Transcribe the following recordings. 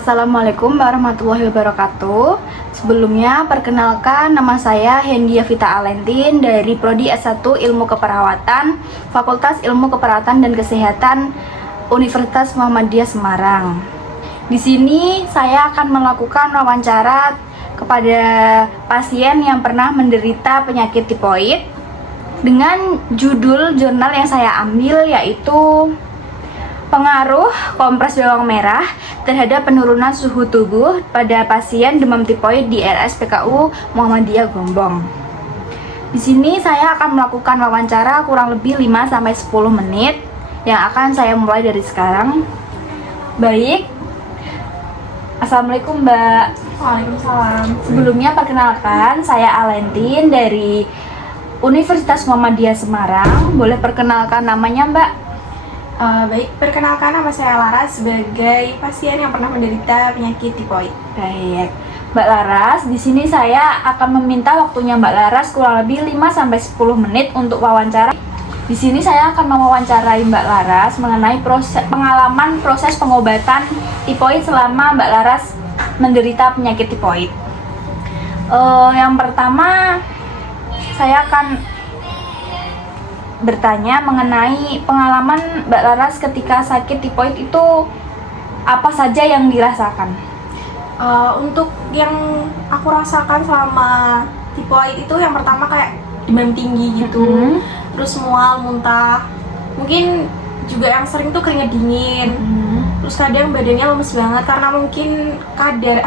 Assalamualaikum warahmatullahi wabarakatuh. Sebelumnya, perkenalkan nama saya Hendia Vita Alentin dari Prodi S1 Ilmu Keperawatan, Fakultas Ilmu Keperawatan dan Kesehatan Universitas Muhammadiyah Semarang. Di sini saya akan melakukan wawancara kepada pasien yang pernah menderita penyakit tipoid dengan judul jurnal yang saya ambil yaitu pengaruh kompres bawang merah terhadap penurunan suhu tubuh pada pasien demam tipoid di RSPKU Muhammadiyah Gombong. Di sini saya akan melakukan wawancara kurang lebih 5-10 menit yang akan saya mulai dari sekarang. Baik. Assalamualaikum, Mbak. Waalaikumsalam. Sebelumnya perkenalkan, saya Alentin dari Universitas Muhammadiyah Semarang. Boleh perkenalkan namanya, Mbak? Baik, perkenalkan nama saya Laras sebagai pasien yang pernah menderita penyakit tipoid. Baik, Mbak Laras, di sini saya akan meminta waktunya Mbak Laras kurang lebih 5-10 menit untuk wawancara. Di sini saya akan mewawancarai Mbak Laras mengenai pengalaman proses pengobatan tipoid selama Mbak Laras menderita penyakit tipoid. Yang pertama, saya akan bertanya mengenai pengalaman Mbak Laras ketika sakit tipoid itu apa saja yang dirasakan? Untuk yang aku rasakan selama tipoid itu yang pertama kayak demam tinggi gitu, terus mual, muntah, mungkin juga yang sering tuh keringat dingin, terus kadang badannya lemes banget karena mungkin kadar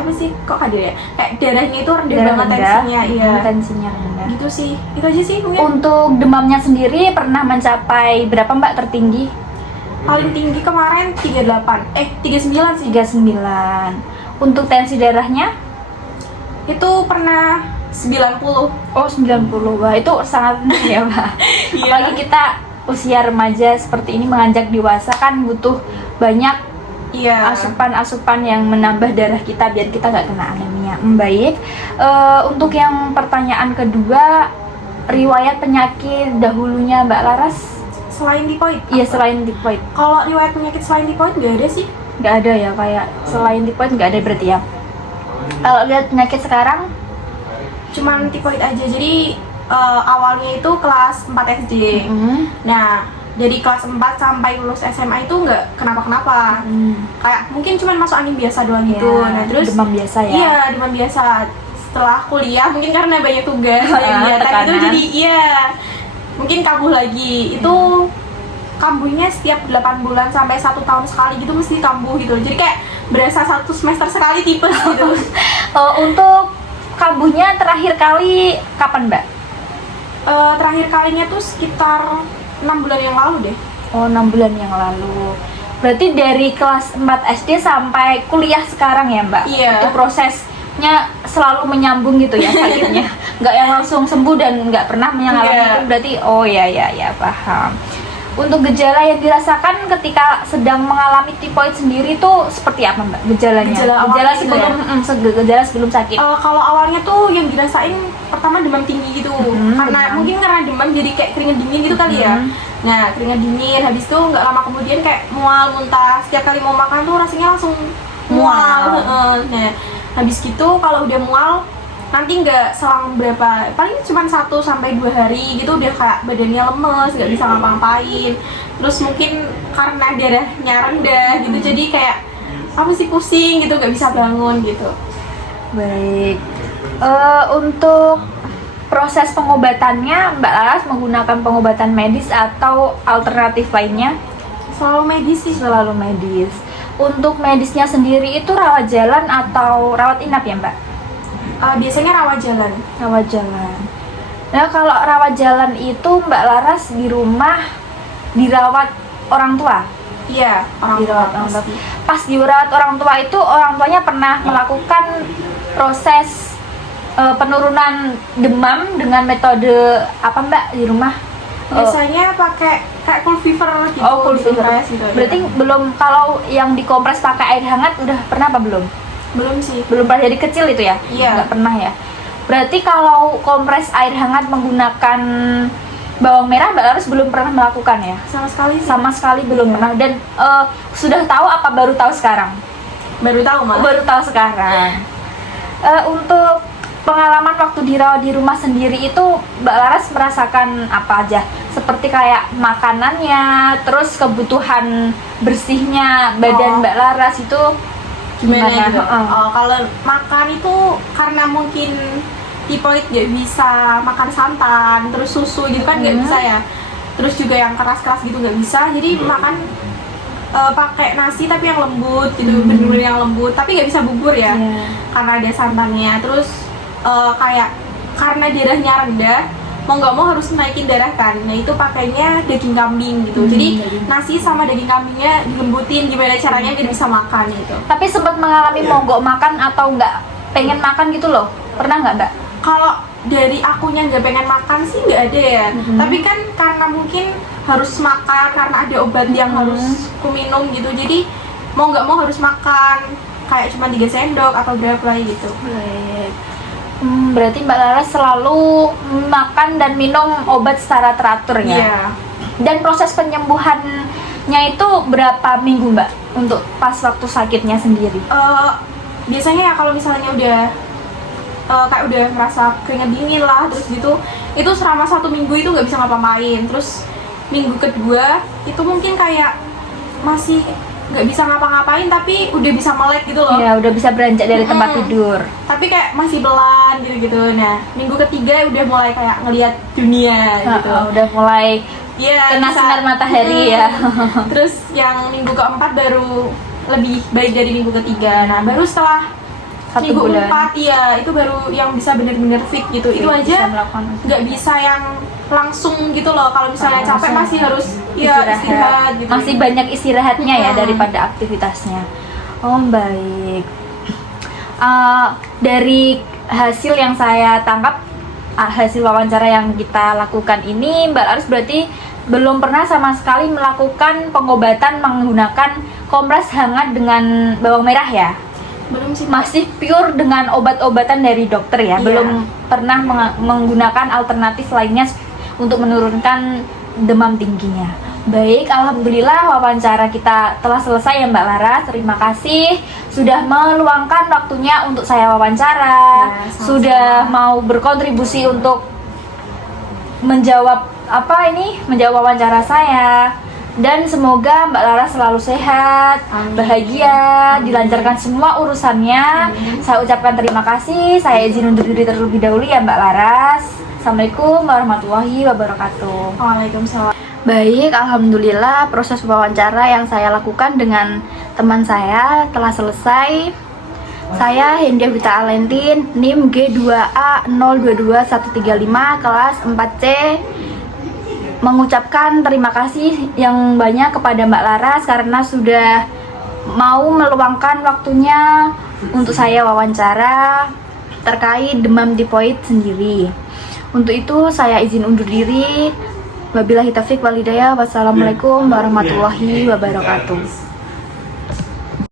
kayak darahnya itu rendah banget tensinya, iya. Tensinya rendah. Gitu sih, itu aja sih mungkin. Untuk demamnya sendiri pernah mencapai berapa Mbak tertinggi? Paling tinggi kemarin 39 sih. 39. Untuk tensi darahnya? Itu pernah 90. Oh, 90. Wah, itu sangat rendah ya, Mbak. Iya. Apalagi kita usia remaja seperti ini menganjak dewasa kan butuh banyak asupan-asupan yang menambah darah kita biar kita nggak kena anemia. Baik. Untuk yang pertanyaan kedua, riwayat penyakit dahulunya Mbak Laras? Selain tipoid? Iya, selain tipoid. Kalau riwayat penyakit selain tipoid nggak ada sih. Nggak ada ya, kayak selain tipoid nggak ada berarti ya. Kalau lihat penyakit sekarang? Cuman tipoid aja. Jadi awalnya itu kelas 4 SD. Nah, dari kelas 4 sampai lulus SMA itu nggak kenapa-kenapa. Kayak mungkin cuman masuk angin biasa doang gitu. Nah, terus demam biasa ya? Iya, demam biasa. Setelah kuliah mungkin karena banyak tugas yang kegiatan itu jadi mungkin kambuh lagi. Itu kambuhnya setiap 8 bulan sampai 1 tahun sekali gitu mesti kambuh gitu. Jadi kayak berasa 1 semester sekali tipes gitu. Untuk kambuhnya terakhir kali kapan, Mbak? Terakhir kalinya tuh sekitar 6 bulan yang lalu deh. Oh, 6 bulan yang lalu. Berarti dari kelas 4 SD sampai kuliah sekarang ya, Mbak? Iya. Itu prosesnya selalu menyambung gitu ya sakitnya. Nggak yang langsung sembuh dan nggak pernah mengalami itu berarti oh ya paham. Untuk gejala yang dirasakan ketika sedang mengalami tipoid sendiri tuh seperti apa, Mbak? Gejalanya? Gejala sebelum sakit. Kalau awalnya tuh yang dirasain pertama demam tinggi gitu. Mungkin karena demam jadi kayak keringet dingin gitu kali ya. Nah, keringet dingin, habis itu nggak lama kemudian kayak mual, muntah. Setiap kali mau makan tuh rasanya langsung mual. Nah, habis gitu kalau udah mual nanti nggak selang paling cuma 1-2 hari gitu udah kayak badannya lemes, nggak bisa ngapa-ngapain. Terus mungkin karena darahnya rendah gitu jadi kayak pusing gitu, nggak bisa bangun gitu. Baik. Untuk proses pengobatannya Mbak Laras menggunakan pengobatan medis atau alternatif lainnya? Selalu medis sih. Selalu medis. Untuk medisnya sendiri itu rawat jalan atau rawat inap ya, Mbak? Biasanya rawat jalan. Rawat jalan. Nah, kalau rawat jalan itu Mbak Laras di rumah dirawat orang tua? Iya, dirawat orang tua. Pas dirawat orang tua itu orang tuanya pernah melakukan proses penurunan demam dengan metode apa, Mbak, di rumah? Biasanya pakai kayak cool fever gitu. Oh, cool fever. Gitu, berarti ya. Belum, kalau yang dikompres pakai air hangat udah pernah apa belum? Belum sih. Belum pernah, jadi kecil itu ya? Iya. Nggak pernah ya? Berarti kalau kompres air hangat menggunakan bawang merah Mbak Laras belum pernah melakukan ya? Sama sekali sih. Sama sekali belum pernah. Dan sudah tahu apa baru tahu sekarang? Baru tahu malah. Baru tahu sekarang. Untuk pengalaman waktu dirawat di rumah sendiri itu Mbak Laras merasakan apa aja? Seperti kayak makanannya, terus kebutuhan bersihnya badan Mbak Laras itu Gimana gitu? Heeh. Kalau makan itu karena mungkin tipoid nggak bisa makan santan, terus susu gitu kan nggak bisa ya. Terus juga yang keras-keras gitu nggak bisa, jadi makan pakai nasi tapi yang lembut gitu, bener-bener yang lembut, tapi nggak bisa bubur ya, karena ada santannya. Terus kayak karena darahnya rendah, mau nggak mau harus naikin darah kan, nah itu pakainya daging kambing gitu. Jadi nasi sama daging kambingnya dilembutin, gimana caranya biar bisa makan gitu. Tapi sempat mengalami mogok makan atau nggak pengen makan gitu loh, pernah nggak Mbak? Kalau dari akunya nggak pengen makan sih nggak ada ya, tapi kan karena mungkin harus makan karena ada obat yang harus ku minum gitu, jadi mau nggak mau harus makan kayak cuma 3 sendok atau berapa gitu. Baik. Berarti Mbak Laras selalu makan dan minum obat secara teratur ya? Iya. Dan proses penyembuhannya itu berapa minggu Mbak untuk pas waktu sakitnya sendiri? Biasanya ya kalau misalnya udah kayak udah merasa keringat dingin lah terus gitu, itu selama 1 minggu itu nggak bisa ngapa-ngapain. Terus minggu kedua itu mungkin kayak masih nggak bisa ngapa-ngapain tapi udah bisa melek gitu loh. Ya udah bisa beranjak dari tempat tidur. Tapi kayak masih belan gitu-gitu. Nah minggu ketiga udah mulai kayak ngelihat dunia gitu. Udah mulai Iya, kena bisa. sinar matahari ya. Terus yang minggu keempat baru lebih baik dari minggu ketiga. Nah baru setelah 1 minggu bulan. 4 ya itu baru yang bisa bener-bener fit gitu. Itu Bisa aja melakukan nggak bisa yang langsung gitu loh. Kalau misalnya capek masih harus istirahat gitu. Masih banyak istirahatnya ya daripada aktivitasnya. Oh baik. Dari hasil yang saya tangkap, hasil wawancara yang kita lakukan ini, Mbak Laras berarti belum pernah sama sekali melakukan pengobatan menggunakan kompres hangat dengan bawang merah ya? Belum sih. Masih pure dengan obat-obatan dari dokter ya? Iya. Belum pernah menggunakan alternatif lainnya untuk menurunkan demam tingginya. Baik, alhamdulillah wawancara kita telah selesai ya Mbak Laras. Terima kasih sudah meluangkan waktunya untuk saya wawancara. Ya, sama-sama. Sudah mau berkontribusi untuk menjawab menjawab wawancara saya. Dan semoga Mbak Laras selalu sehat, Amin. bahagia, dilancarkan semua urusannya. Saya ucapkan terima kasih. Saya izin undur diri terlebih dahulu ya Mbak Laras. Assalamualaikum warahmatullahi wabarakatuh. Waalaikumsalam. Baik, alhamdulillah proses wawancara yang saya lakukan dengan teman saya telah selesai. Saya Hendia Vita Alentin, NIM G2A 022135 kelas 4C. Mengucapkan terima kasih yang banyak kepada Mbak Laras karena sudah mau meluangkan waktunya untuk saya wawancara terkait demam tipoid sendiri. Untuk itu saya izin undur diri. Wabillahi taufiq wal hidayah. Wassalamualaikum warahmatullahi wabarakatuh.